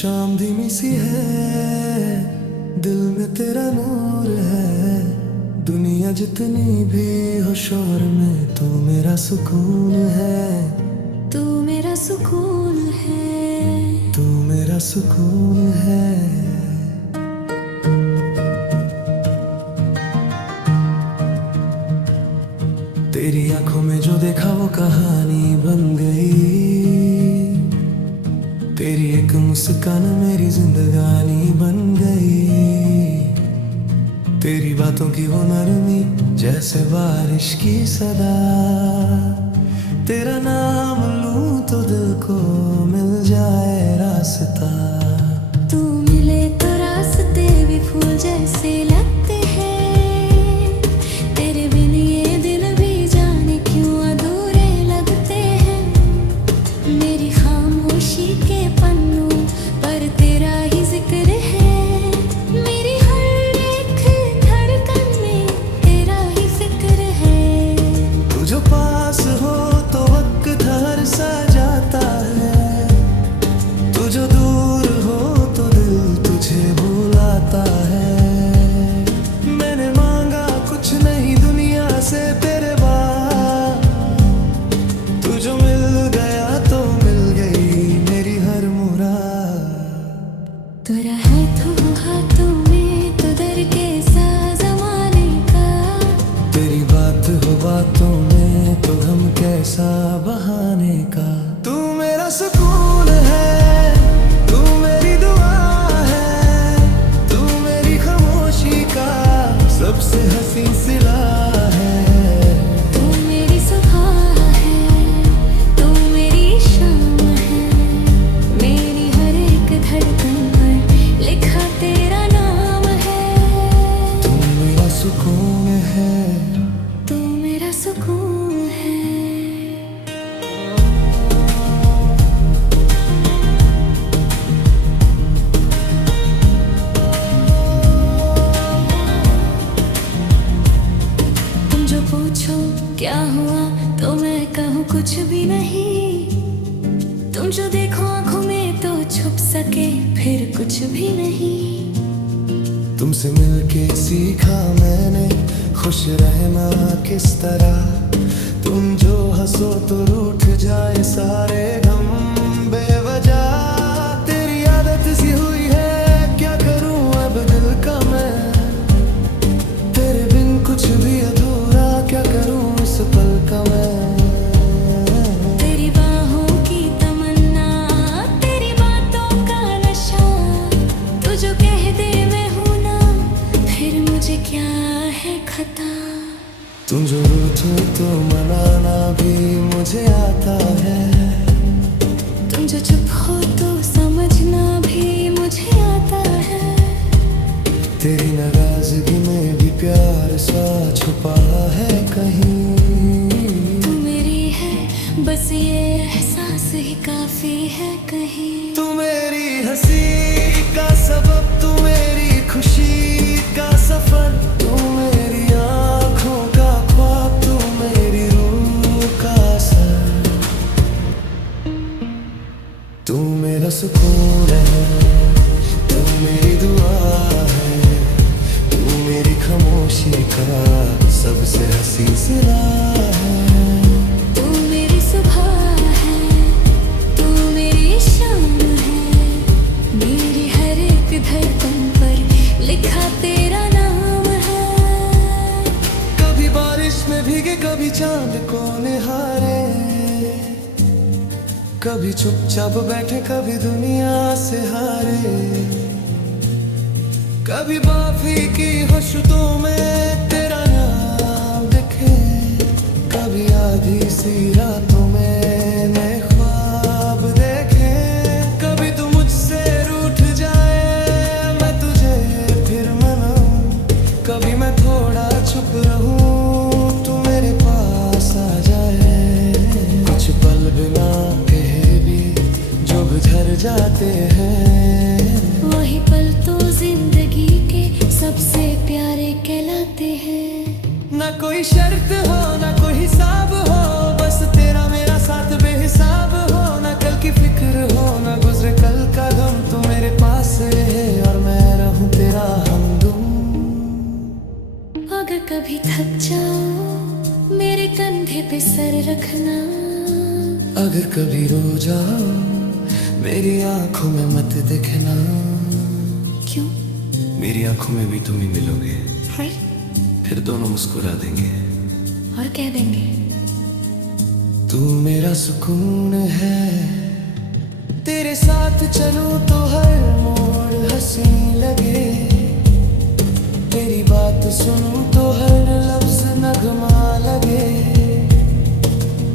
शाम धीमी सी है, दिल में तेरा नूर है। दुनिया जितनी भी हो शोर में, तू मेरा सुकून है। तू मेरा सुकून है। तू मेरा सुकून है। तेरी आंखों में जो देखा वो कहानी बन गई। तेरी एक मुस्कान मेरी जिंदगानी बन गई। तेरी बातों की वो नरमी जैसे बारिश की सदा। तेरा नाम लूं तो दिल को मिल जाए रास्ता। तू मिले तो रास्ते भी फूल जैसे लगते हैं। तेरे बिन ये दिन भी जाने क्यों अधूरे लगते हैं। मेरी खामोशी के पन्नों पर तेरा ही जिक्र है। मेरी हर एक धड़कन में तेरा ही फिक्र है। तू जो पास हो तो वक्त ठहर सा जाता है। तू जो दूर हो तो दिल तुझे भुलाता है। मैंने मांगा कुछ नहीं दुनिया से तेरे बाद। तू जो मिल गया तो मिल गई मेरी हर मुराद। तेरा है तो हाथों में तो दर के सा ज़माने का। तेरी बात हो बातों में तो गम कैसा बहाने का। तू मेरा सुकून है, तू मेरी दुआ है। तू मेरी खामोशी का सबसे हसीन सिला है। तू मेरी सुबह है, तू मेरी शाम है। मेरी हर एक धड़कन पर लिखा तेरा नाम है। तू मेरा सुकून है। तू मेरा सुकून है। तुम जो पूछो क्या हुआ तो मैं कहूँ कुछ भी नहीं। तुम जो देखो आंखों में तो छुप सके फिर कुछ भी नहीं। तुमसे मिलके सीखा मैंने खुश रहना किस तरह। तुम जो हंसो तो रूठ जाए सारे गम बेवजह। तेरी आदत सी हुई है क्या करूं अब दिल का मैं। तेरे बिन कुछ भी अधूरा क्या करूं इस पल का मैं। तेरी बाहों की तमन्ना, तेरी बातों का नशा। तू जो कह दे मैं हूं ना, फिर मुझे क्या है खता। तुम जो रूठो तो मनाना भी मुझे आता है। तुम जो चुप हो तो समझना भी मुझे आता है। तेरी नाराजगी में भी प्यार सा छुपा है कहीं। तू मेरी है बस ये एहसास ही काफी है कहीं। तू मेरी हंसी का सबब, तू मेरी खुशी का सफर। तू मेरी आंखों का ख्वाब, तू मेरी रूह का असर। तू मेरा सुकून है, तू मेरी दुआ है। तू मेरी खामोशी का सबसे हसीन सिला है। तू मेरी सुबह है, तू मेरी शाम है। मेरी हर एक धड़कन पर लिखा तेरा नाम है। कभी बारिश में भीगे, कभी चांद को निहारे। कभी चुपचाप बैठे, कभी दुनिया से हारे। कभी माफी की होशुतों में तेरा नाम दिखे। कभी आधी सी रातों में नए ख्वाब देखे। कभी तू मुझसे रूठ जाए मैं तुझे फिर मनाऊं। कभी मैं थोड़ा चुप रहूं तू मेरे पास आ जाए। कुछ पल बिना कहे भी जो गुजर जाते हैं। वही पल तो जिंदगी के सबसे प्यारे कहलाते हैं। ना कोई शर्त हो ना कोई हिसाब हो, बस तेरा मेरा साथ बेहिसाब हो। ना कल की फिक्र हो ना गुजरे कल का गम, तुम्हें कभी थक जाओ मेरे कंधे पे सर रखना। अगर कभी रो जाओ मेरी आंखों में मत देखना। क्यों? मेरी आंखों में भी तुम ही मिलोगे, फिर? फिर दोनों मुस्कुरा देंगे और कह देंगे तू मेरा सुकून है। तेरे साथ चलूं तो हर मोड़ हंसी लगे, तेरी बात सुनूं तो हर लफ्ज नगमा लगे।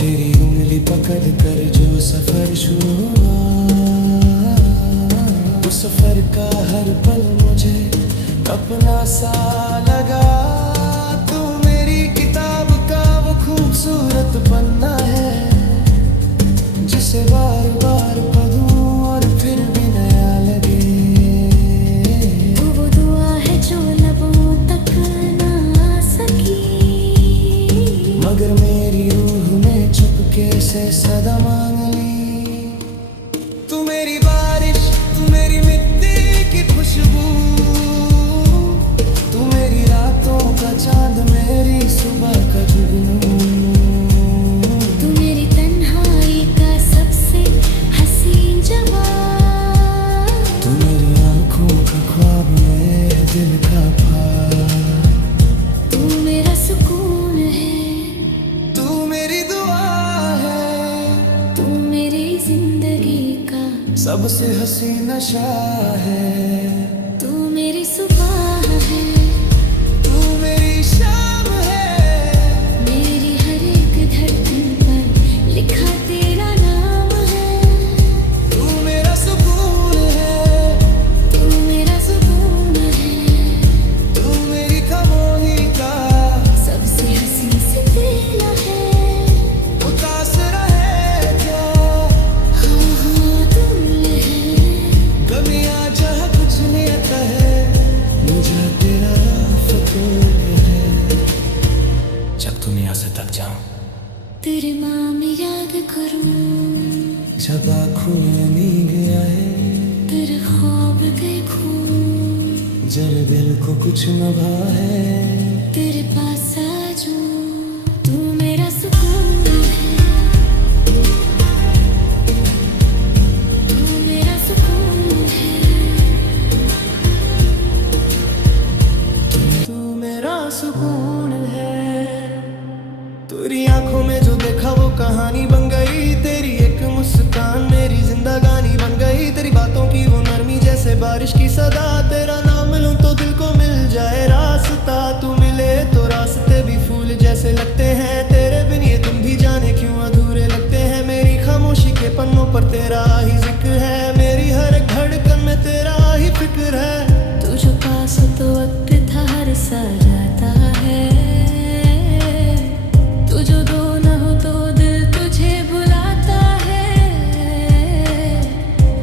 तेरी उंगली पकड़ कर जो सफर शुरू हुआ, उस सफर का हर पल मुझे अपना सा लगा। तू मेरी किताब का वो खूबसूरत पन्ना है जिसे बार बार पढ़ूं और फिर भी नया लगे। तू वो दुआ है जो लबों तक ना आ सकी, मगर मेरी रूह ने चुपके से सदा मांग ली। तू मेरी बारिश, तू मेरी मिट्टी की खुशबू, तू मेरी रातों का चांद, मेरी सुबह का जुगनू। तू मेरी तन्हाई का सबसे हसीन जवाब, तू मेरी आंखों का ख्वाब, मेरे दिल का ख्वाब। तू मेरा सुकून है, तू मेरी दुआ है, तू मेरी जिंदगी का सबसे हसी नशा है। तू मेरी सुबह है, तू मेरी शाम है, मेरी हर एक धड़कन पर लिखा तेरा नाम है। तू मेरा सुकून है, तू मेरा सुकून है, तू मेरी खामोशी का सबसे हसीन सितारा है। उदास रहे क्या हाँ हाँ तुम है, गमियां जहाँ कुछ नियत है, मुझे तेरा फिक्र है। जब तुम यहाँ से थक जाओ, तेरे माँ में याद करूँ, जब आँखों में नींद आए, तेरे ख्वाब देखूं, जब दिल को कुछ न भाए, तेरे पास आ जाऊं। तू मेरा सुकून है, तू मेरा सुकून है, तू मेरा सुकून है। तेरी आंखों में जो देखा वो कहानी बन गई, तेरी एक मुस्कान मेरी जिंदगानी बन गई। तेरी बातों की वो नरमी जैसे बारिश की सदा, तेरा नाम लूं तो दिल को मिल जाए रास्ता। तू मिले तो रास्ते भी फूल जैसे लगते हैं, तेरे बिन ये तुम भी जाने क्यों अधूरे लगते हैं। मेरी खामोशी के पन्नों पर तेरा ही जिक्र है, मेरी हर एक धड़कन में तेरा ही फिक्र है। तू जो पास हो तो वक्त था हर सा जाता है, तू जो दो न हो तो दिल तुझे बुलाता है।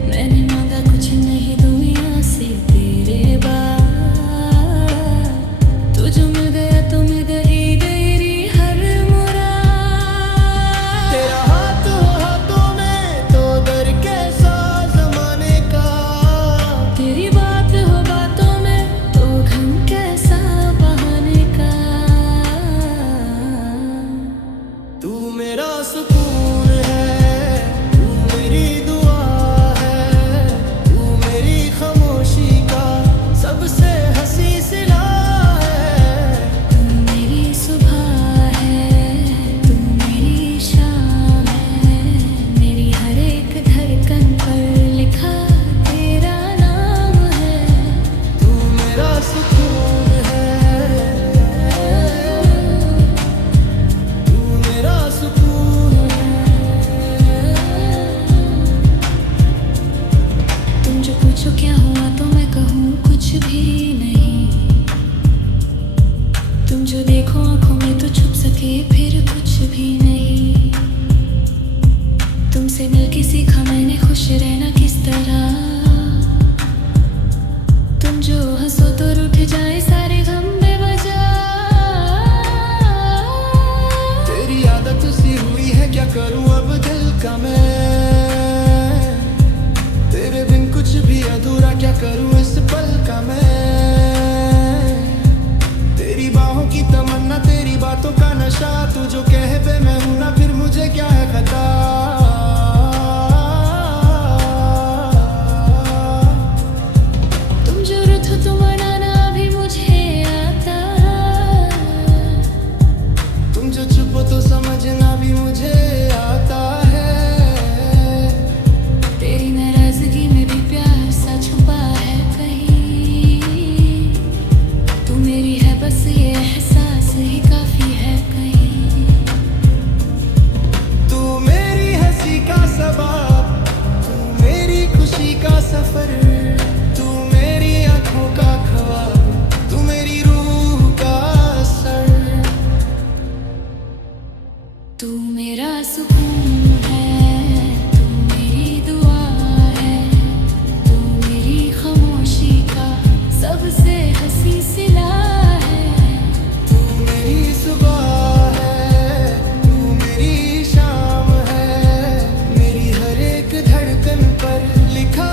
मैंने मांगा कुछ नहीं दुनिया से तेरे बाद, तू जो मिल गया तो मिल गई तेरी हर मुराद। तेरा हाथ हो हाथों में तो दर कैसा जमाने का, तेरी बात हो बातों में तो घम कैसा बहाने का। तू मेरा सुकून है, तू मेरी दुआ है, तू मेरी खामोशी का सबसे हंसी सिला है। तू मेरी सुबह है, तू मेरी शाम है, मेरी हर एक धड़कन पर लिखा तेरा नाम है। तू मेरा सुकून है, तू मेरा सुकून है। तुम जो पूछो क्या हुआ तो मैं कहूँ कुछ भी नहीं, तुम जो देखो आंखों में तो छुप सके फिर कुछ भी नहीं। तुमसे मिलके सीखा मैंने खुश रहना किस तरह, तुम जो हंसो तो रूठ जाए सारे गम बेवजह। तेरी आदत सी हुई है क्या करूं अब दिल का मैं, तेरे बिन कुछ भी अधूरा क्या करूं इस पल का मैं। तेरी बाहों की तमन्ना सफर, तू मेरी आंखों का ख्वाब, तू मेरी रूह का असर। तू मेरा सुकून है, तू मेरी दुआ है, तू मेरी खामोशी का सबसे हंसी सिला है। तू मेरी सुबह है, तू मेरी शाम है, मेरी हर एक धड़कन पर लिखा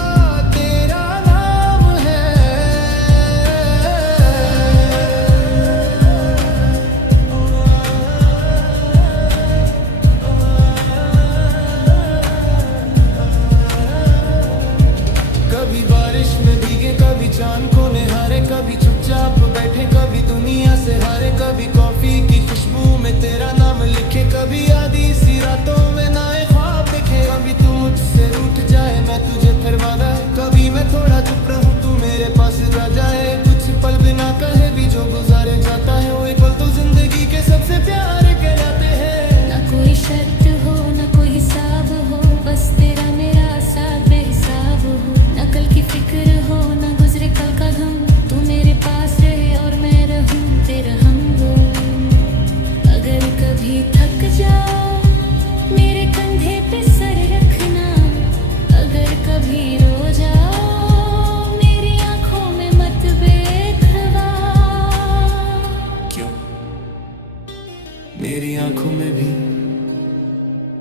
तेरा नाम है। कभी बारिश में भीगे, कभी चांद को निहारे, कभी चुपचाप बैठे, कभी दुनिया से हारे, कभी कॉफी की खुशबू में तेरा नाम लिखे, कभी आधी सी रातों में नए ख्वाब देखे। कभी तू मुझसे रूठ जाए, मैं तुझे फिर वादा, कभी मैं थोड़ा चुप रहूं, तू मेरे पास आ जाए। कुछ पल बिना कहे भी जो गुजारे जाता है, वो एक पल तो जिंदगी के सबसे प्यारे कहलाते हैं। ना कोई शर्त हो, ना कोई हिसाब हो, बस तेरा मेरा साथ बेहिसाब हो। ना कल की फिक्र हो, ना गुजरे कल का गम, तू मेरे पास रहे और मैं रहूं तेरा हमदम। अगर कभी थक जाओ, मेरे कंधे पे सर रखना, अगर कभी रो जाओ, मेरी आंखों में मत बेखवा। क्यों? मेरी आंखों में भी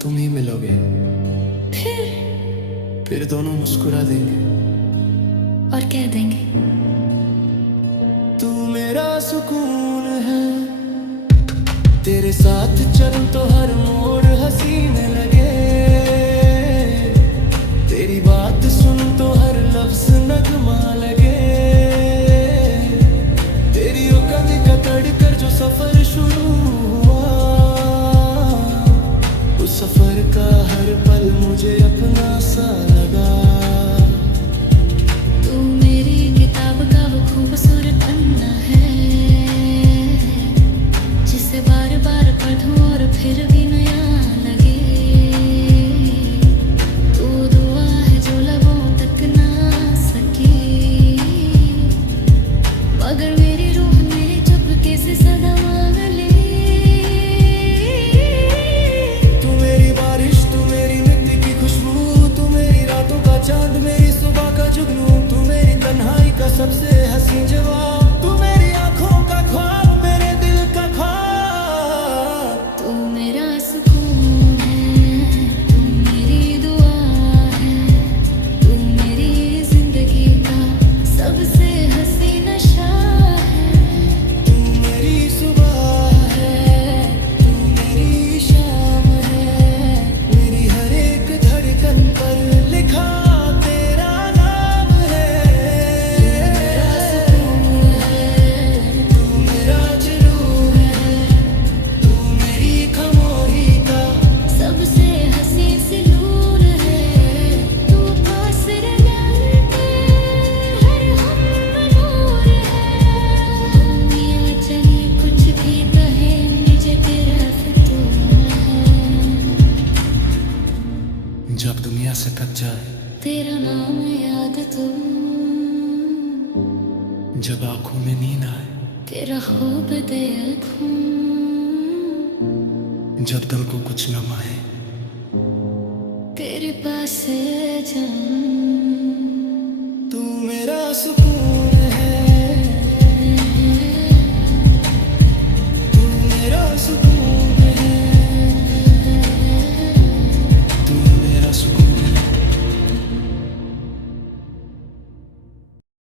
तुम ही मिलोगे, फिर दोनों मुस्कुरा देंगे और कह देंगे तू मेरा सुकून है। तेरे साथ चलूं तो हर मोड़ हसीने लगे, तेरी बात सुन तो हर लफ्ज नगमा लगे। तेरी वो कद कतड़ कर जो सफर शुरू हुआ, उस सफर का हर पल मुझे अपना सा लगा। तू मेरी किताब का वो खूबसूरत पन्ना है, जिसे बार बार पढ़ूं और फिर भी नया लगे। तू दुआ है जो लबों तक ना सकी, मगर मेरी रूह मेरे चुपके से सदा मांग ले। तू मेरी बारिश, तू मेरी मिट्टी की खुशबू, तू मेरी रातों का चांद, मेरी सुबह का जुगनू, तू मेरी तन्हाई का सबसे हसीन जवाब, तू मेरी आंखों का ख्वाब, मेरे दिल का ख्वाब। तू मेरा सुकून है, तू मेरी दुआ है, तू मेरी जिंदगी का सबसे हंसी नशा है। तू मेरी सुबह है, तू मेरी शाम है, मेरी हर एक धड़कन पर लिखा तेरा नाम है। तू मेरा सुकून है, तू मेरा जुनून है, तू मेरी खामोशी का सबसे हंसी सी नूर है। तू पास रहते हर हम नूर है। दुनिया चाहे कुछ भी कहे, मुझे तेरा फितूर है। जब दुनिया से थक जाए, तेरा नाम याद तुम, जब आंखों में नींद आए, तेरा खूब देखूं, जब दिल को कुछ न माहे, तेरे पास जाऊं। तू मेरा सुकून